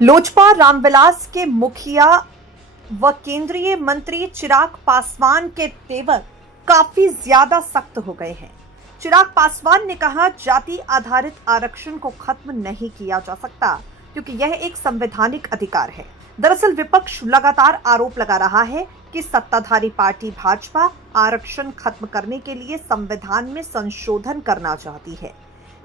लोजपा रामविलास के मुखिया व केंद्रीय मंत्री चिराग पासवान के तेवर काफी ज्यादा सख्त हो गए हैं। चिराग पासवान ने कहा, जाति आधारित आरक्षण को खत्म नहीं किया जा सकता क्योंकि यह एक संवैधानिक अधिकार है। दरअसल विपक्ष लगातार आरोप लगा रहा है कि सत्ताधारी पार्टी भाजपा आरक्षण खत्म करने के लिए संविधान में संशोधन करना चाहती है।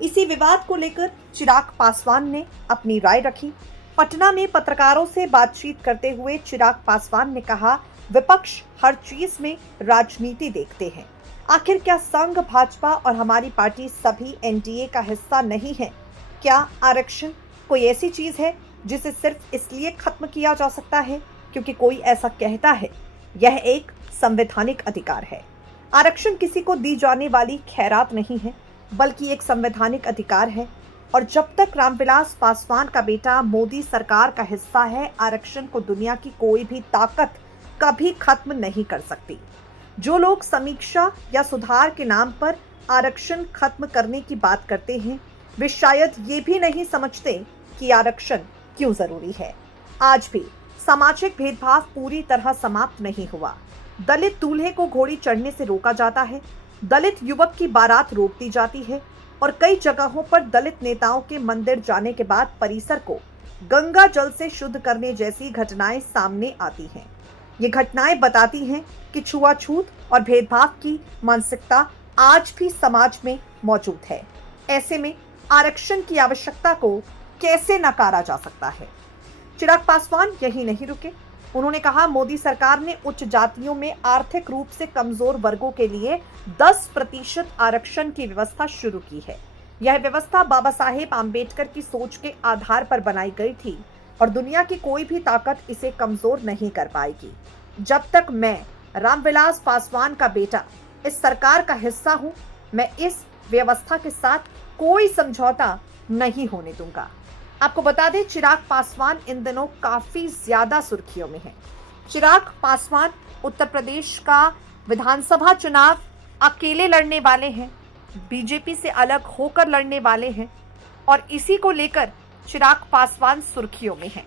इसी विवाद को लेकर चिराग पासवान ने अपनी राय रखी। पटना में पत्रकारों से बातचीत करते हुए चिराग पासवान ने कहा, विपक्ष हर चीज में राजनीति देखते हैं। आखिर क्या संघ भाजपा और हमारी पार्टी सभी एनडीए का हिस्सा नहीं है? क्या आरक्षण कोई ऐसी चीज है जिसे सिर्फ इसलिए खत्म किया जा सकता है क्योंकि कोई ऐसा कहता है? यह एक संवैधानिक अधिकार है। आरक्षण किसी को दी जाने वाली खैरात नहीं है, बल्कि एक संवैधानिक अधिकार है। और जब तक रामविलास पासवान का बेटा मोदी सरकार का हिस्सा है, आरक्षण को दुनिया की कोई भी ताकत कभी खत्म नहीं कर सकती। जो लोग समीक्षा या सुधार के नाम पर आरक्षण खत्म करने की बात करते हैं, वे शायद ये भी नहीं समझते कि आरक्षण क्यों जरूरी है। आज भी सामाजिक भेदभाव पूरी तरह समाप्त नहीं हुआ। दलित दूल्हे को घोड़ी चढ़ने से रोका जाता है, दलित युवक की बारात रोक दी जाती है और कई जगहों पर दलित नेताओं के मंदिर जाने के बाद परिसर को गंगा जल से शुद्ध करने जैसी घटनाएं सामने आती हैं। ये घटनाएं बताती हैं कि छुआछूत और भेदभाव की मानसिकता आज भी समाज में मौजूद है। ऐसे में आरक्षण की आवश्यकता को कैसे नकारा जा सकता है? चिराग पासवान यही नहीं रुके। उन्होंने कहा, मोदी सरकार ने उच्च जातियों में आर्थिक रूप से कमजोर वर्गों के लिए 10% आरक्षण की व्यवस्था शुरू की है। यह व्यवस्था बाबा साहेब आम्बेडकर की सोच के आधार पर बनाई गई थी और दुनिया की कोई भी ताकत इसे कमजोर नहीं कर पाएगी। जब तक मैं रामविलास पासवान का बेटा इस सरकार का हिस्सा हूं, मैं इस व्यवस्था के साथ कोई समझौता नहीं होने दूंगा। आपको बता दें, चिराग पासवान इन दिनों काफी ज्यादा सुर्खियों में हैं। चिराग पासवान उत्तर प्रदेश का विधानसभा चुनाव अकेले लड़ने वाले हैं, बीजेपी से अलग होकर लड़ने वाले हैं और इसी को लेकर चिराग पासवान सुर्खियों में हैं।